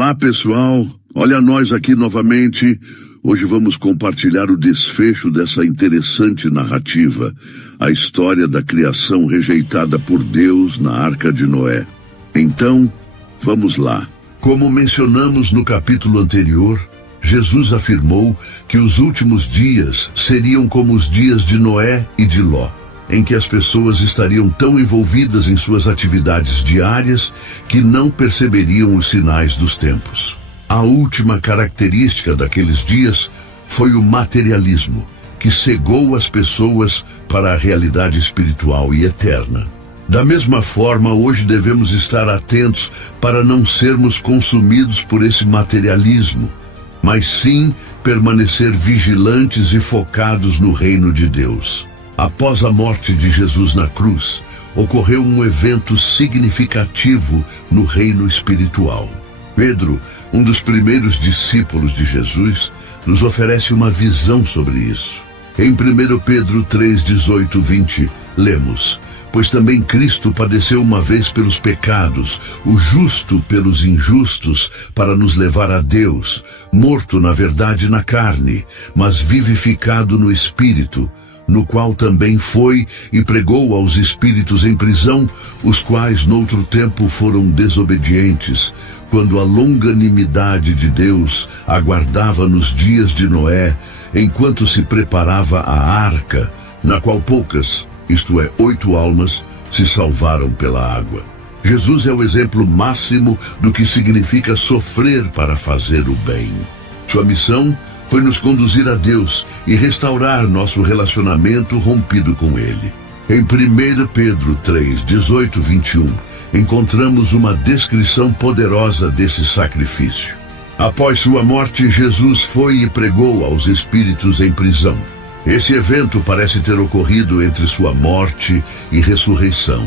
Olá, pessoal. Olha nós aqui novamente. Hoje vamos compartilhar o desfecho dessa interessante narrativa, a história da criação rejeitada por Deus na Arca de Noé. Então, vamos lá. Como mencionamos no capítulo anterior, Jesus afirmou que os últimos dias seriam como os dias de Noé e de Ló, em que as pessoas estariam tão envolvidas em suas atividades diárias que não perceberiam os sinais dos tempos. A última característica daqueles dias foi o materialismo, que cegou as pessoas para a realidade espiritual e eterna. Da mesma forma, hoje devemos estar atentos para não sermos consumidos por esse materialismo, mas sim permanecer vigilantes e focados no reino de Deus. Após a morte de Jesus na cruz, ocorreu um evento significativo no reino espiritual. Pedro, um dos primeiros discípulos de Jesus, nos oferece uma visão sobre isso. Em 1 Pedro 3, 18, 20, lemos: pois também Cristo padeceu uma vez pelos pecados, o justo pelos injustos, para nos levar a Deus, morto na verdade na carne, mas vivificado no Espírito, no qual também foi e pregou aos espíritos em prisão, os quais noutro tempo foram desobedientes, quando a longanimidade de Deus aguardava nos dias de Noé, enquanto se preparava a arca, na qual poucas, isto é, 8 almas, se salvaram pela água. Jesus é o exemplo máximo do que significa sofrer para fazer o bem. Sua missão foi nos conduzir a Deus e restaurar nosso relacionamento rompido com Ele. Em 1 Pedro 3, 18, 21, encontramos uma descrição poderosa desse sacrifício. Após sua morte, Jesus foi e pregou aos espíritos em prisão. Esse evento parece ter ocorrido entre sua morte e ressurreição,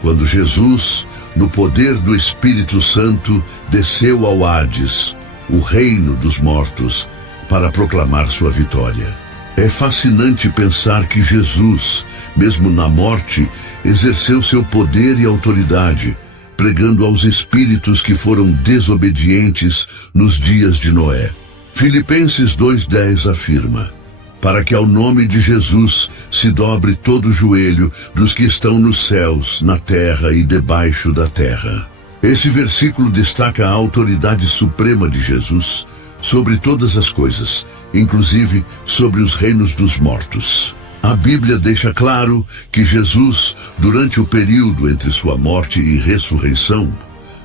quando Jesus, no poder do Espírito Santo, desceu ao Hades, o reino dos mortos, para proclamar sua vitória. É fascinante pensar que Jesus, mesmo na morte, exerceu seu poder e autoridade, pregando aos espíritos que foram desobedientes nos dias de Noé. Filipenses 2:10 afirma: para que ao nome de Jesus se dobre todo o joelho dos que estão nos céus, na terra e debaixo da terra. Esse versículo destaca a autoridade suprema de Jesus sobre todas as coisas, inclusive sobre os reinos dos mortos. A Bíblia deixa claro que Jesus, durante o período entre sua morte e ressurreição,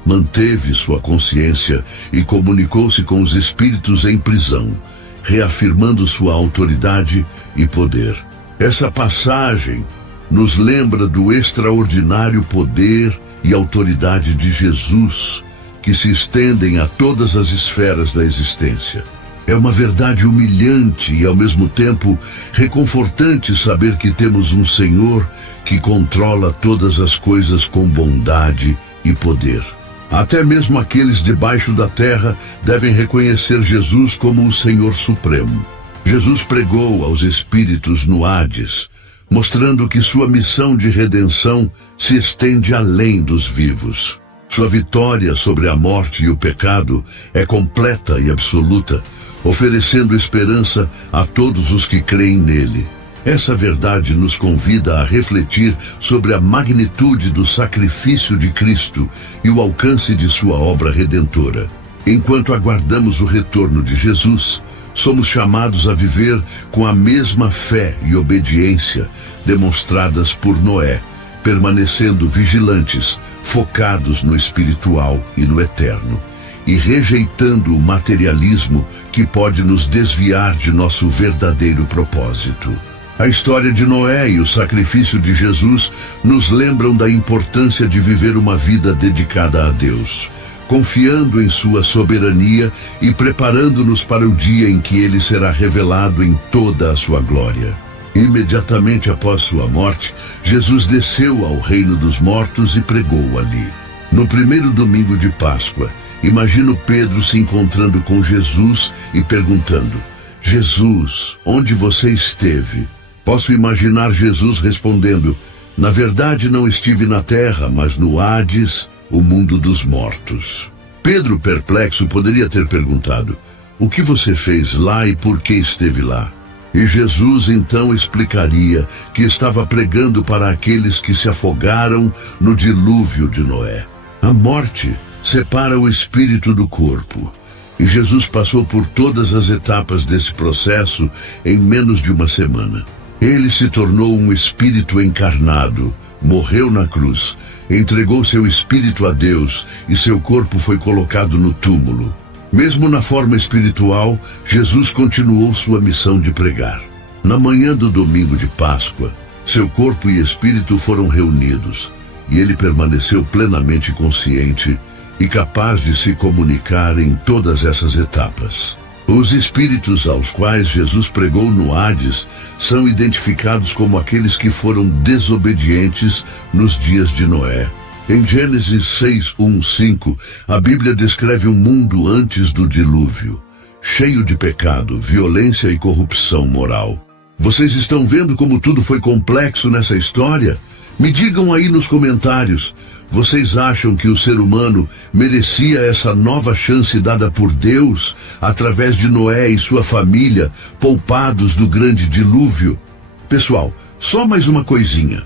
manteve sua consciência e comunicou-se com os espíritos em prisão, reafirmando sua autoridade e poder. Essa passagem nos lembra do extraordinário poder e autoridade de Jesus, que se estendem a todas as esferas da existência. É uma verdade humilhante e, ao mesmo tempo, reconfortante saber que temos um Senhor que controla todas as coisas com bondade e poder. Até mesmo aqueles debaixo da terra devem reconhecer Jesus como o Senhor Supremo. Jesus pregou aos espíritos no Hades, mostrando que sua missão de redenção se estende além dos vivos. Sua vitória sobre a morte e o pecado é completa e absoluta, oferecendo esperança a todos os que creem nele. Essa verdade nos convida a refletir sobre a magnitude do sacrifício de Cristo e o alcance de sua obra redentora. Enquanto aguardamos o retorno de Jesus, somos chamados a viver com a mesma fé e obediência demonstradas por Noé, permanecendo vigilantes, focados no espiritual e no eterno, e rejeitando o materialismo que pode nos desviar de nosso verdadeiro propósito. A história de Noé e o sacrifício de Jesus nos lembram da importância de viver uma vida dedicada a Deus, confiando em sua soberania e preparando-nos para o dia em que ele será revelado em toda a sua glória. Imediatamente após sua morte, Jesus desceu ao reino dos mortos e pregou ali. No primeiro domingo de Páscoa, imagino Pedro se encontrando com Jesus e perguntando: Jesus, onde você esteve? Posso imaginar Jesus respondendo: na verdade não estive na terra, mas no Hades, o mundo dos mortos. Pedro, perplexo, poderia ter perguntado: o que você fez lá e por que esteve lá? E Jesus então explicaria que estava pregando para aqueles que se afogaram no dilúvio de Noé. A morte separa o espírito do corpo. E Jesus passou por todas as etapas desse processo em menos de uma semana. Ele se tornou um espírito encarnado, morreu na cruz, entregou seu espírito a Deus e seu corpo foi colocado no túmulo. Mesmo na forma espiritual, Jesus continuou sua missão de pregar. Na manhã do domingo de Páscoa, seu corpo e espírito foram reunidos, e ele permaneceu plenamente consciente e capaz de se comunicar em todas essas etapas. Os espíritos aos quais Jesus pregou no Hades são identificados como aqueles que foram desobedientes nos dias de Noé. Em Gênesis 6:1-5, a Bíblia descreve um mundo antes do dilúvio, cheio de pecado, violência e corrupção moral. Vocês estão vendo como tudo foi complexo nessa história? Me digam aí nos comentários, vocês acham que o ser humano merecia essa nova chance dada por Deus através de Noé e sua família, poupados do grande dilúvio? Pessoal, só mais uma coisinha.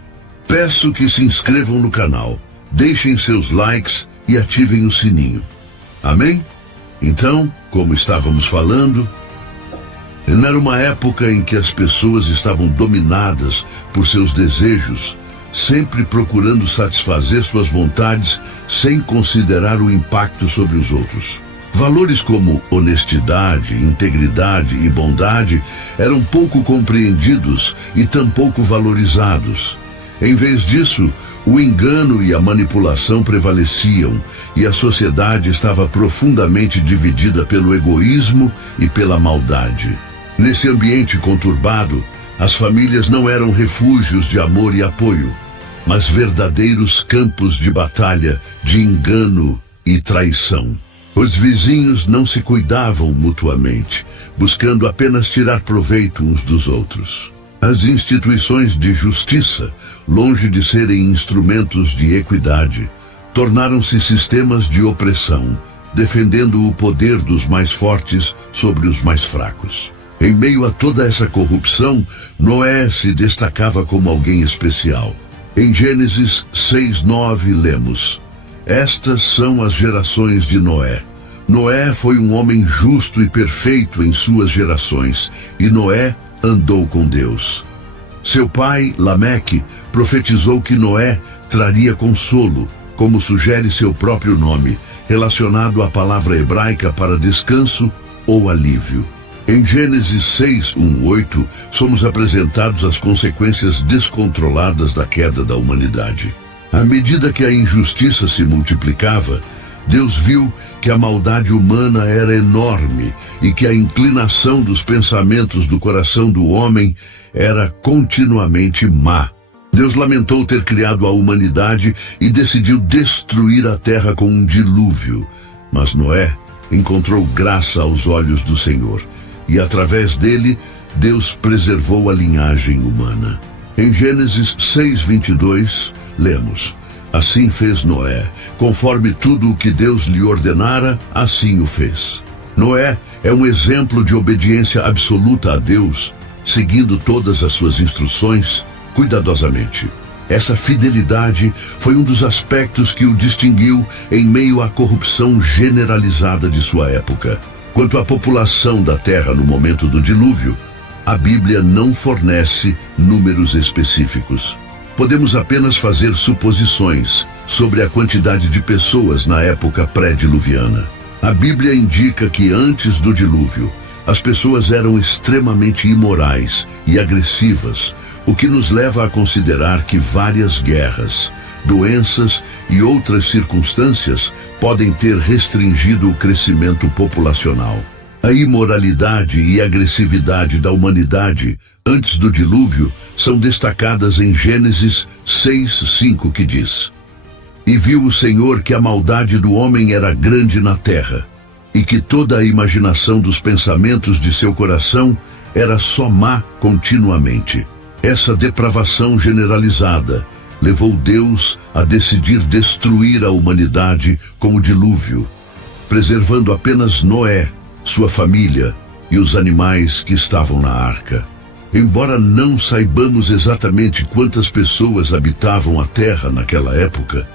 Peço que se inscrevam no canal, deixem seus likes e ativem o sininho. Amém? Então, como estávamos falando, era uma época em que as pessoas estavam dominadas por seus desejos, sempre procurando satisfazer suas vontades sem considerar o impacto sobre os outros. Valores como honestidade, integridade e bondade eram pouco compreendidos e tampouco valorizados. Em vez disso, o engano e a manipulação prevaleciam e a sociedade estava profundamente dividida pelo egoísmo e pela maldade. Nesse ambiente conturbado, as famílias não eram refúgios de amor e apoio, mas verdadeiros campos de batalha, de engano e traição. Os vizinhos não se cuidavam mutuamente, buscando apenas tirar proveito uns dos outros. As instituições de justiça, longe de serem instrumentos de equidade, tornaram-se sistemas de opressão, defendendo o poder dos mais fortes sobre os mais fracos. Em meio a toda essa corrupção, Noé se destacava como alguém especial. Em Gênesis 6:9 lemos: estas são as gerações de Noé. Noé foi um homem justo e perfeito em suas gerações, e Noé andou com Deus. Seu pai, Lameque, profetizou que Noé traria consolo, como sugere seu próprio nome, relacionado à palavra hebraica para descanso ou alívio. Em Gênesis 6:1-8, somos apresentados as consequências descontroladas da queda da humanidade. À medida que a injustiça se multiplicava, Deus viu que a maldade humana era enorme e que a inclinação dos pensamentos do coração do homem era continuamente má. Deus lamentou ter criado a humanidade e decidiu destruir a terra com um dilúvio. Mas Noé encontrou graça aos olhos do Senhor. E através dele, Deus preservou a linhagem humana. Em Gênesis 6:22, lemos: assim fez Noé, conforme tudo o que Deus lhe ordenara, assim o fez. Noé é um exemplo de obediência absoluta a Deus, seguindo todas as suas instruções cuidadosamente. Essa fidelidade foi um dos aspectos que o distinguiu em meio à corrupção generalizada de sua época. Quanto à população da terra no momento do dilúvio, a Bíblia não fornece números específicos. Podemos apenas fazer suposições sobre a quantidade de pessoas na época pré-diluviana. A Bíblia indica que antes do dilúvio, as pessoas eram extremamente imorais e agressivas, o que nos leva a considerar que várias guerras, doenças e outras circunstâncias podem ter restringido o crescimento populacional. A imoralidade e agressividade da humanidade antes do dilúvio são destacadas em Gênesis 6:5, que diz: e viu o Senhor que a maldade do homem era grande na terra, e que toda a imaginação dos pensamentos de seu coração era só má continuamente. Essa depravação generalizada levou Deus a decidir destruir a humanidade com o dilúvio. preservando apenas Noé, sua família e os animais que estavam na arca. Embora não saibamos exatamente quantas pessoas habitavam a terra naquela época,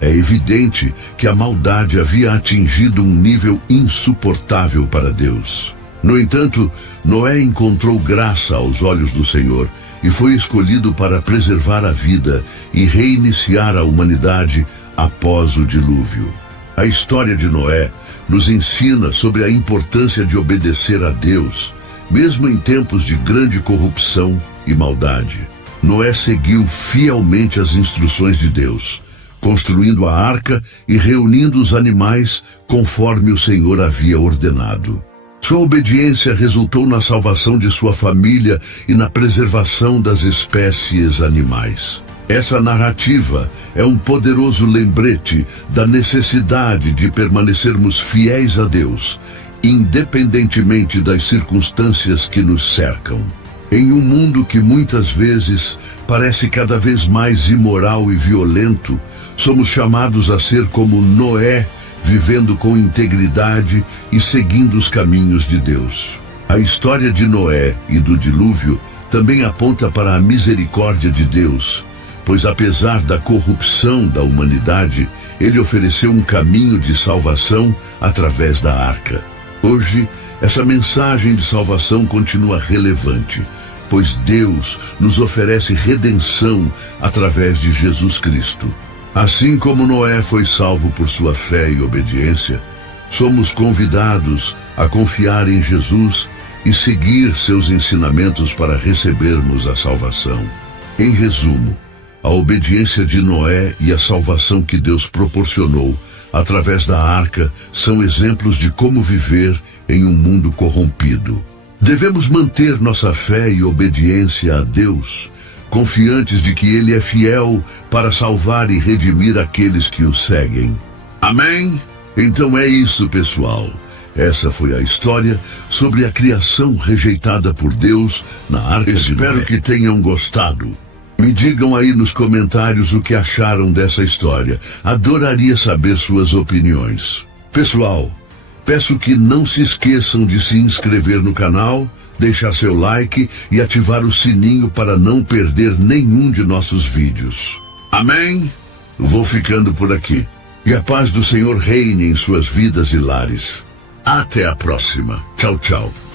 é evidente que a maldade havia atingido um nível insuportável para Deus. No entanto, Noé encontrou graça aos olhos do Senhor e foi escolhido para preservar a vida e reiniciar a humanidade após o dilúvio. A história de Noé nos ensina sobre a importância de obedecer a Deus, mesmo em tempos de grande corrupção e maldade. Noé seguiu fielmente as instruções de Deus, construindo a arca e reunindo os animais conforme o Senhor havia ordenado. Sua obediência resultou na salvação de sua família e na preservação das espécies animais. Essa narrativa é um poderoso lembrete da necessidade de permanecermos fiéis a Deus, independentemente das circunstâncias que nos cercam. Em um mundo que muitas vezes parece cada vez mais imoral e violento, somos chamados a ser como Noé, vivendo com integridade e seguindo os caminhos de Deus. A história de Noé e do dilúvio também aponta para a misericórdia de Deus, pois apesar da corrupção da humanidade, ele ofereceu um caminho de salvação através da arca. Hoje, essa mensagem de salvação continua relevante, pois Deus nos oferece redenção através de Jesus Cristo. Assim como Noé foi salvo por sua fé e obediência, somos convidados a confiar em Jesus e seguir seus ensinamentos para recebermos a salvação. Em resumo, a obediência de Noé e a salvação que Deus proporcionou através da arca são exemplos de como viver em um mundo corrompido. Devemos manter nossa fé e obediência a Deus, confiantes de que Ele é fiel para salvar e redimir aqueles que o seguem. Amém? Então é isso, pessoal. Essa foi a história sobre a criação rejeitada por Deus na arca de Noé. Espero que tenham gostado. Me digam aí nos comentários o que acharam dessa história. Adoraria saber suas opiniões. Pessoal, peço que não se esqueçam de se inscrever no canal, deixar seu like e ativar o sininho para não perder nenhum de nossos vídeos. Amém? Vou ficando por aqui. E a paz do Senhor reine em suas vidas e lares. Até a próxima. Tchau, tchau.